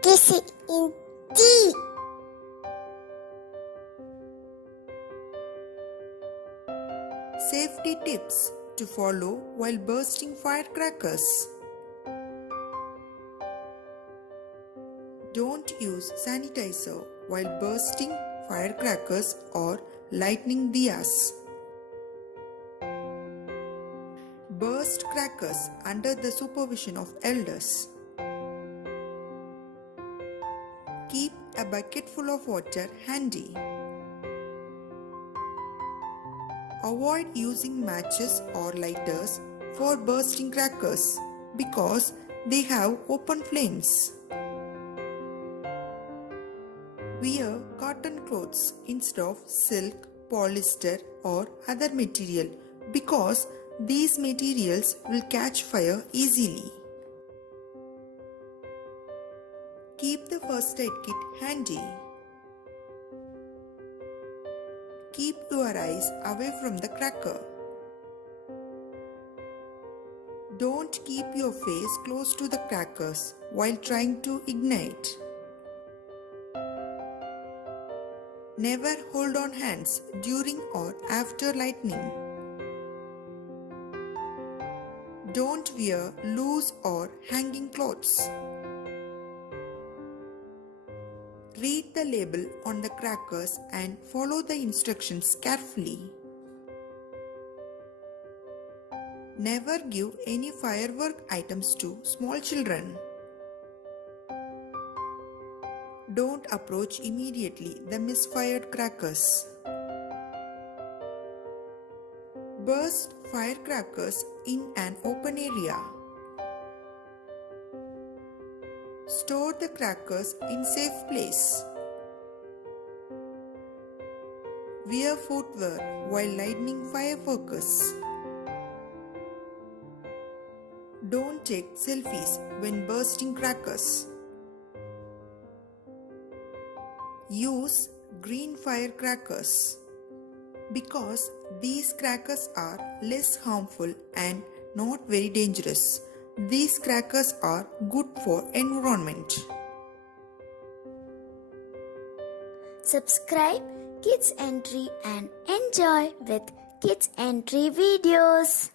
Kiss it in tea. Safety tips to follow while bursting firecrackers. Don't use sanitizer while bursting firecrackers or lighting diyas. Burst crackers under the supervision of elders. Keep a bucket full of water handy. Avoid using matches or lighters for bursting crackers because they have open flames. Wear cotton clothes instead of silk, polyester or other material because these materials will catch fire easily. Keep the first aid kit handy. Keep your eyes away from the cracker. Don't keep your face close to the crackers while trying to ignite. Never hold on hands during or after lightning. Don't wear loose or hanging clothes. Read the label on the crackers and follow the instructions carefully. Never give any firework items to small children. Don't approach immediately the misfired crackers. Burst firecrackers in an open area. Store the crackers in safe place. Wear footwear while lighting fireworks. Don't take selfies when bursting crackers. Use green firecrackers because these crackers are less harmful and not very dangerous. These crackers are good for environment. Subscribe Kids Entry and enjoy with Kids Entry videos.